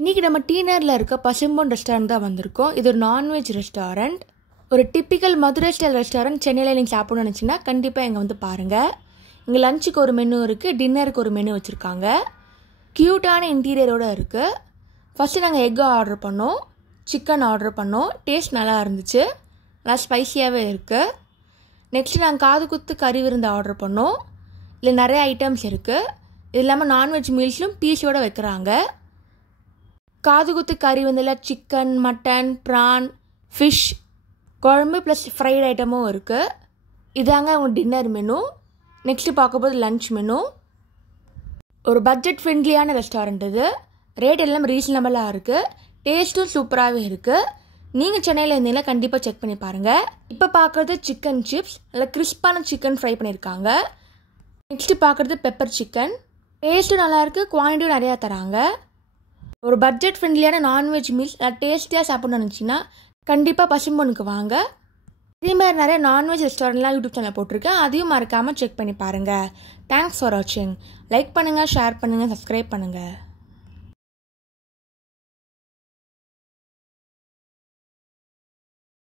இன்றைக்கி நம்ம டீனரில் இருக்க பசும்பொன் ரெஸ்டாரண்ட் தான் வந்திருக்கோம். இது ஒரு நான்வெஜ் ரெஸ்டாரண்ட். ஒரு டிப்பிக்கல் மதுரை ஸ்டைல் ரெஸ்டாரண்ட். சென்னையில் நீங்கள் சாப்பிடணும்னு நினச்சிங்கன்னா கண்டிப்பாக இங்கே வந்து பாருங்கள். இங்கே லஞ்சுக்கு ஒரு மெனு இருக்குது, டின்னருக்கு ஒரு மெனு வச்சுருக்காங்க. க்யூட்டான இன்டீரியரோடு இருக்குது. ஃபஸ்ட்டு நாங்கள் எக் ஆர்டர் பண்ணோம், சிக்கன் ஆர்டர் பண்ணோம். டேஸ்ட் நல்லா இருந்துச்சு, நல்லா ஸ்பைஸியாகவே இருக்குது. நெக்ஸ்ட்டு நாங்கள் காது குத்து கறி விருந்து ஆர்டர் பண்ணோம். இதில் நிறைய ஐட்டம்ஸ் இருக்குது. இது இல்லாமல் நான்வெஜ் மீல்ஸ்லும் பீஸோடு வைக்கிறாங்க. காது குத்து கறி விருந்தில் சிக்கன், மட்டன், ப்ரான், ஃபிஷ் குழம்பு ப்ளஸ் ஃப்ரைட் ஐட்டமும் இருக்குது. இதாங்க அவங்க டின்னர் மெனு. நெக்ஸ்ட்டு பார்க்கும்போது லன்ச் மெனு. ஒரு பட்ஜெட் ஃப்ரெண்ட்லியான ரெஸ்டாரண்ட் இது. ரேட் எல்லாம் ரீசனபிளாக இருக்குது. டேஸ்ட்டும் சூப்பராகவே இருக்குது. நீங்கள் சென்னையில் இருந்தீங்கன்னா கண்டிப்பாக செக் பண்ணி பாருங்கள். இப்போ பார்க்குறது சிக்கன் சிப்ஸ், நல்லா கிறிஸ்பான சிக்கன் ஃப்ரை பண்ணியிருக்காங்க. நெக்ஸ்ட்டு பார்க்குறது பெப்பர் சிக்கன். டேஸ்ட்டும் நல்லாயிருக்கு, குவான்டிட்டியும் நிறையா தராங்க. ஒரு பட்ஜெட் ஃப்ரெண்ட்லியான நான்வெஜ் மீல்ஸ் டேஸ்டியாக சாப்பிட்ணுன்னு நினச்சிங்கன்னா கண்டிப்பாக பசும்பொன்னுக்கு வாங்க. இதே மாதிரி நிறைய நான்வெஜ் ரெஸ்டாரண்ட்லாம் யூடியூப் சேனல் போட்டிருக்கேன், அதையும் மறக்காமல் செக் பண்ணி பாருங்கள். தேங்க்ஸ் ஃபார் வாட்சிங். லைக் பண்ணுங்கள், ஷேர் பண்ணுங்கள், சப்ஸ்கிரைப் பண்ணுங்கள்.